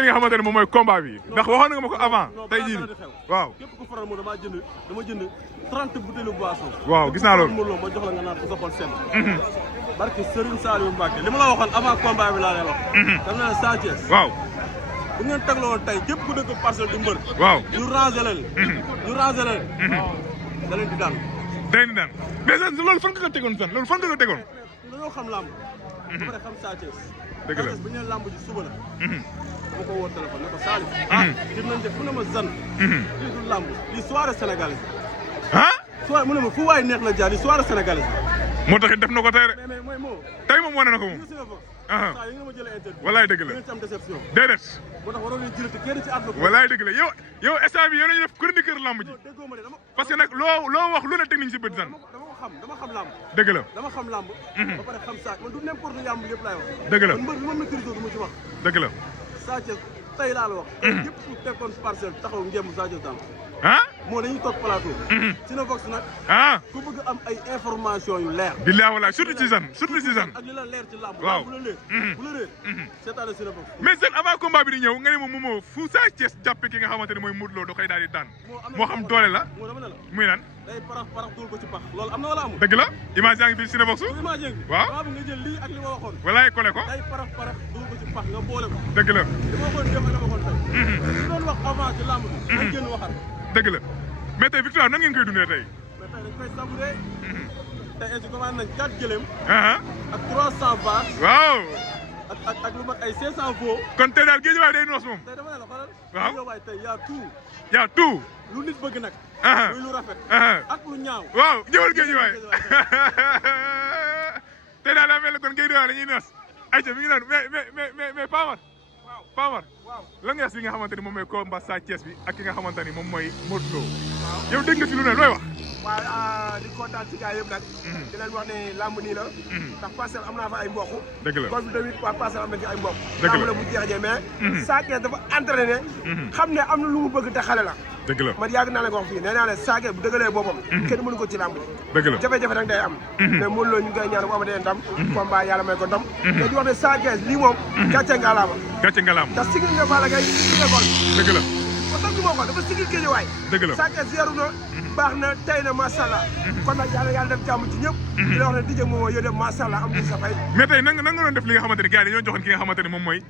gisee nga xamante ne moom mooy combat bi ndax waxoon nga ma ko avant tey jii waaw képp ku faral mo dama jënd 30 bouteilles boisson waaw gis naa loolu ma jox la nga naan ko sa xol seen barke Serigne Saliou Mbacké li ma la waxoon avant combat bi laa lay wax dam na Sa Thiès waaw bu ngeen tegloo woon tey képp ku dëkk Parcelles di mbër waaw ñu ranger leen da leen di daan day ni daan mais loolu fan nga ko tegoon san loolu fan nga ko tegoon dañoo xam làmb ba pare xam Sa Thiès dëgg la bu ñu leen làmb ji suba la dama ko woo téléphone ne ko Salif gis nañ def fu ne ma zan lii du làmb lii soirée sénégalaise soirée mu ne ma fu waay neex na jaar lii soirée sénégalaise moo tax def na ko tey de mais mooy moo tey moom wane na ko moom saa yi nga ma jëlee interview walaay dëgg la ngeen ci am déception déedéet moo tax waroon leen jëlati kenn ci àdduna walaay dëgg la yow instant bi yow nañu def chroniqueur lamb ji déggoo ma de dama parce que nag loo wax lu ne teg nañ si bët san dama xam làmb dëgg la dama xam làmb ba pare xam Sa man du n'importe làmb lépp laay wax dëgg la man mbër bi ma maîtrise du ma ci wax dëgg la Sa Thiès tey laa la wax yëpp ku tekkoon Parcelles taxaw ngémb Sa Thiès daan moo dañuy toog plateau Cinevox nag ku bëgg am ay information yu leer billahi wallahi surtout ci san ak li la leer ci làmb waaw bu la leer seetaane Cinevox mais seen avant combat bi di ñëw nga ne moom moomoo fu Sa Thiès jàppe ki nga xamante ne mooy Modou Lo da koy daal di daan moo xam doole la moo dama ne la muy naan day parax dugal ko ci pax loolu am na wala amul dëgg la image yaa ngi fii Cinevox image ngi waaw bi nga jël lii ak li ma waxoon walaay kole ko day parax dugal ko ci pax nga boole ko dëgg la li ma waxoon démb ak li ma waxoon tey li doon wax avant ci làmb bi dañ génn waxaat dëgg la mais tey victoire nan ngeen koy dundee tey mais tey dañ koy savouré tey ci commande nañ 4 gëléem ak 300 vaches waaw ak lu mat ay 500 veaux kon tey daal Guédiawaye day noos moom tey dama ne la xoolal waaw Guédiawaye tey yaa tout lu nit bëgg nag muy lu rafet ak lu ñaaw waaw ñëwal Guédiawaye tey daal daa mel ni kon Guédiawaye la ñuy noos ayca mi ngi noonu mais Pamar lan nga si nga xamante ni moom mooy combat Sa Thiès bi ak ki nga xamante ni moom mooy Modou Lo yow dégg nga si lu ne looy wax waaw di kontaan ci gars yëpp nag di leen wax ne lamb nii la ndax Parcelles am naa fa ay mbokk dëgg la kon bi tamit waa Parcelles am na ci ay mbokk dëgg la lamb la bu jeexee mais Sa Thiès dafa entraîné xam ne am na lu mu bëgg te xale la dëgg la man yàgg naa leen ko wax fii nee naa leen Sa Thiès bu dëggalee boppam kenn mënu ko ci lamb dëgg la jafe-jafe rek day am mais Modou Lo ñu ngi koy ñaan bu amatee ndam combat yàlla may ko ndam te di wax ne Sa Thiès lii moom gàcce ngalaama ndax sigil nga Balla Gaye sigil nga Gol dëgg la ko sax du moo ko dafa sigil Guédiawaye dëgg la Sa Thiès yaru na baax na tey na macha allah kon nag yàlla def jàmm ci ñëpp di la wax ne DJ moom yow def macha allah am sa fay mais tey nan nga doon def li nga xamante ni gars yi dañoo joxoon ki nga xamante ni moom mooy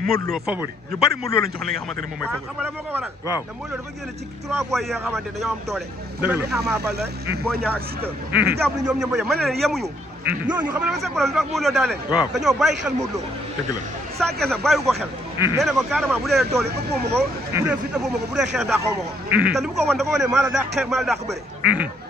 Modou Lo favori ñu bari Modou Lo lañ jox li nga xamante ni moom mooy favori xam nga moo ko waral waaw da Modou Lo dafa génn ci 3 boy yi nga xamante dañoo am doole dëgg la mel ni Ama Baldé Boy Niang ak Siteu ñu jàpp ni ñoom ñëpp ma ne leen yemuñu ñooñu xam nga dama seen problème lu tax Modou Lo daa leen dañoo bàyyi xel Modou Lo dëgg la Sa Thiès nag bàyyi ko xel nee na ko carrément bu dee doole ëppoo ma ko bu dee fit ëppoo ma ko bu dee xeex dàqoo ma ko te li mu ko wan da ko wane maa la daa xeex maa la dàq bëre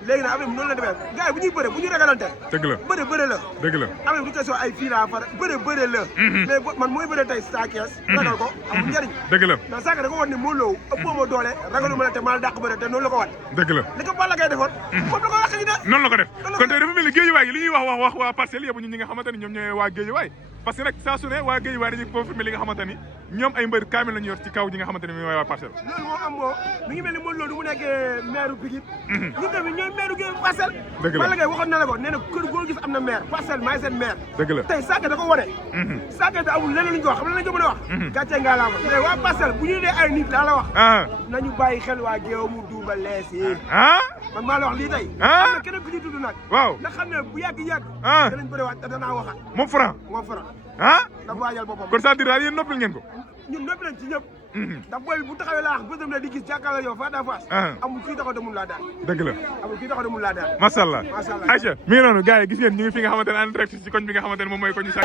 léegi nag affaire bi noonu la demee gars yi bu ñuy bëre bu ñu ragalante dëgg la bëre la dëgg la affaire bi du question ay fii laa far bëre la mais man mooy bëre tey Sa Thiès ragal ko amul njëriñ dëgg la ndax Sa Thiès da ko wan ne Modou Lo ëppoo ma doole ragalu ma la te maa la dàq bëre te noonu la ko wan dëgg la li ko Balla Gaye defoon moom la ko wax gi de noonu la ko def kon tey dafa mel ni Guédiawaye li ñuy wax waa Parcelles yëpp ñi nga xamante ni ñoom ñooy waa Guédiawaye parce que nag saa su ne waa Guédiawaye dañuy confirmer li nga xamante ni ñoom ay mbër kaamil lañu yor ci kaw ñi nga xamante ni mooy waa Parcelles loolu moo am moo mi ngi mel ni Modou Lo du mu nekkee maire Pikine ñun tamit ñooy maire Guédiawaye Parcelles Balla Gaye waxoon na la ko nee na kër goo gis am na maire Parcelles maay seen maire dëgg la tey Sa Thiès da ko wane Sa Thiès da amul leneen lu ñu ko wax xam la ñu ko mën a wax gàcce nga laa mais waa Parcelles bu ñu dee ay nit laa la wax nañu bàyyi xel waa Guédiawaye mu duuba lees yi man maa la wax lii tey am na keneen ku ñu tudd nag waaw ndax xam ne bu yàgg danañ bëri waat te danaa waxaat moom Franc dafa waajal boppam kon c'est-à-dire daal yéen noppil ngeen ko ñun noppi nañ ci ñëpp ndax booy bu taxawee laa wax bësam la di gis jàkkaarloo yow face à face amul kii taxaw demul laa daal dëgg la amul kii taxaw demul laa daal macha allah Aïcha mi ngi noonu gars yi gis ngeen ñu ngi fi nga xamante ne en direct ci koñ bi nga xamante ne moom mooy koñu Sa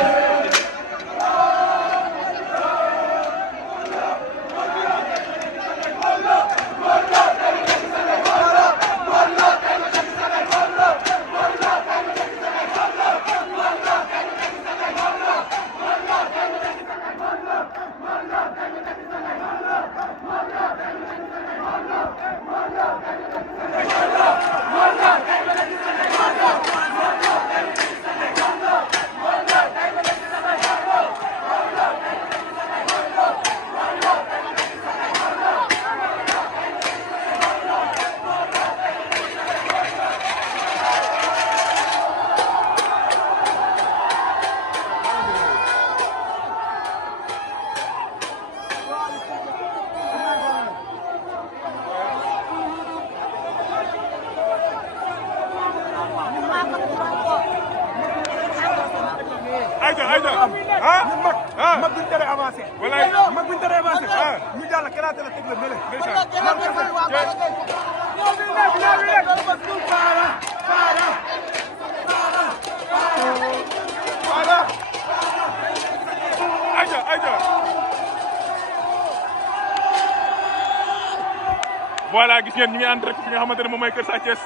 avancé. walaay mag bu ñu taree avancé. ñu jàll kalaate la teg la nële. Aja. Voilà gis ngeen ñu ngi en direct fi nga xamante ne moom mooy Kër Sa Thiès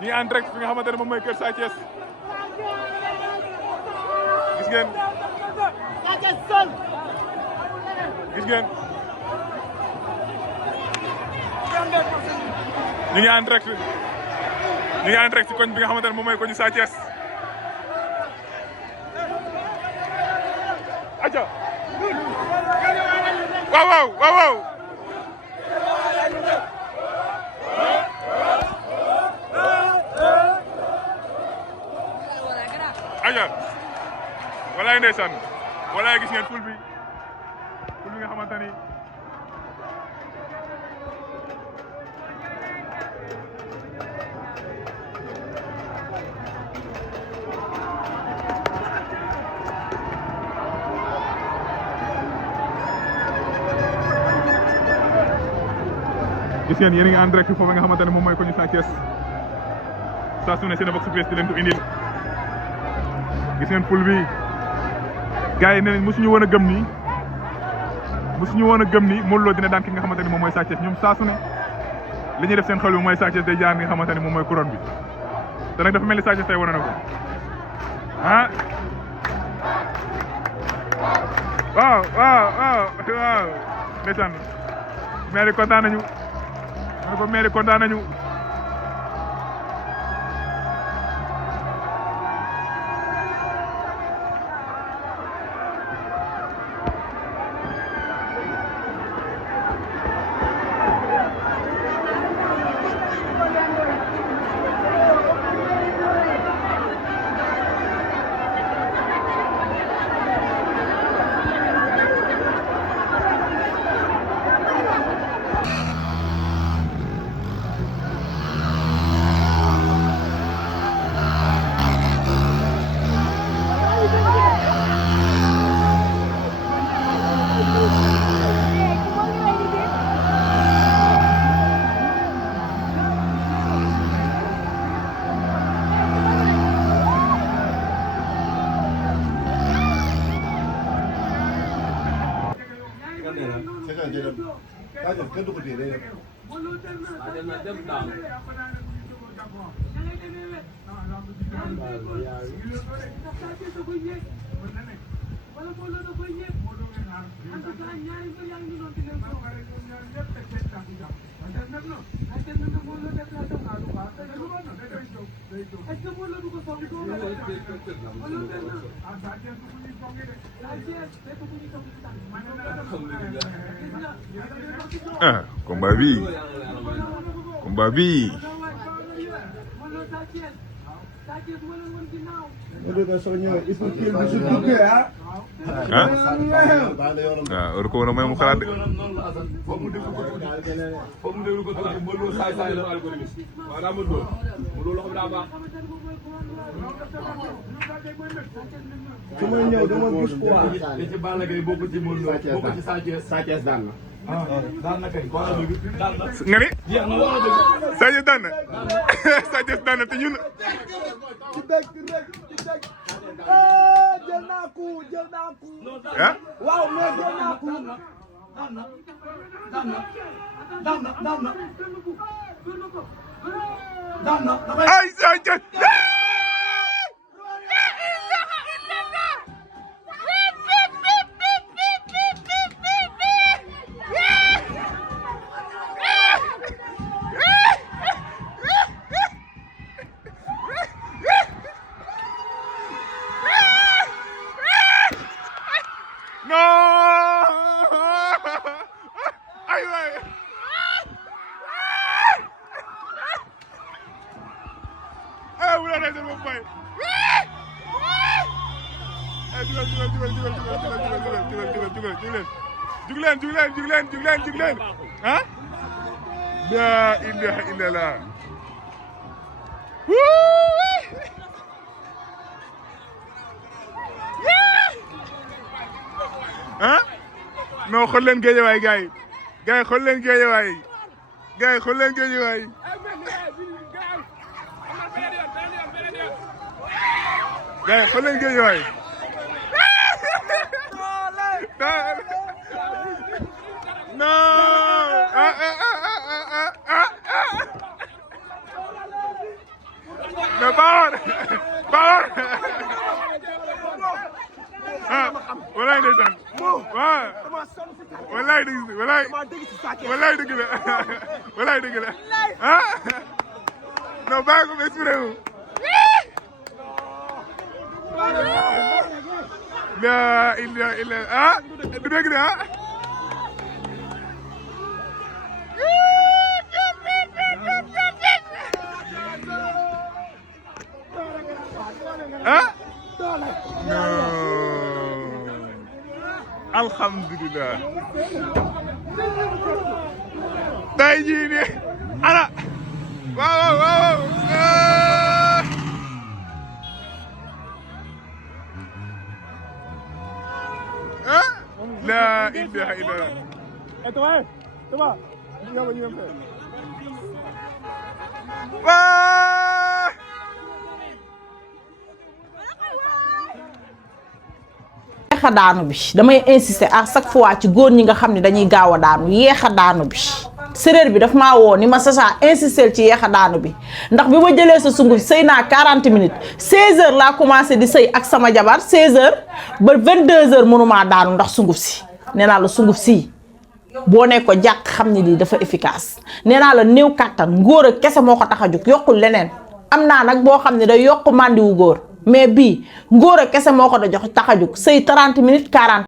ñu ngi en direct fi nga xamante ne moom mooy Kër Sa Thiès gis ngeen ñu ngi en direct ci koñ bi nga xamante ne moom mooy koñu Sa Thiès aja waaw aja walaay ndeysaan walaay gis ngeen ful bi nga xamante ni gis ngeen yéen a ngi en direct foofu nga xamante ne moom mooy ko ñu Sa Thiès saa su ne Cinevox Press di leen ko indil gis ngeen ful bi gars yi nee nañ mosuñu woon a gëm ni Modou Lo dina daan ki nga xamante ni moom mooy Sa Thiès ñoom saa su ne li ñuy def seen xel bi mooy Sa Thiès day jaar nga xamante ni moom mooy couronne bi te nag dafa mel ni Sa Thiès tey wane na ko waaw ndeysaan maire kontaan nañu maire kontaan nañu combat bi heure ko woon may mu xalaat de su may ñëw dama gis quoi li ci Balla Gaye bokk ci Modou Lo bokk ci Sa Thiès daan na. daan na kay wax dëgg daan na. nga ni jeex na wax dëgg. Sa Thiès daan na Sa Thiès daan na te ñun. ci dëgg jël naa ku ah waaw mais jël naa ku daan na ay Sa Thiès jug leen ah la ilaha illallah ah non xool leen Guédiawaye gars yi xool leen Guédiawaye gars yi xool leen Guédiawaye gars yi xool leen Guédiawaye non mais Bawar walaay ndeysaan waaw walaay dëgg la walaay dëgg la ah non bàyyi ko exprimé wu la ilaha illa ah du dëgg de ah ah alhamdulillah tey jii nii ana waaw la ilaha illallah yeexa daanu bi damay insister à chaque fois ci góor ñi nga xam ne dañuy gaaw a daanu yeexa daanu bi séréer bi daf maa woo ni ma Sacha insister ci yeexa daanu bi ndax bi ma jëlee sa sunguf sëy naa 40 minutes 16h laa commencé di sëy ak sama jabar 16h ba 22h mënumaa daanu ndax sunguf si nee naa la sunguf si boo ne ko jàq xam ne lii dafa efficace nee naa la néew kàttan ngóor a kese moo ko tax a jóg yokkul leneen am naa nag boo xam ne day yokk màndiwu góor mais bii ngóor a kese moo ko da jox tax a jóg sëy 30 minutes 40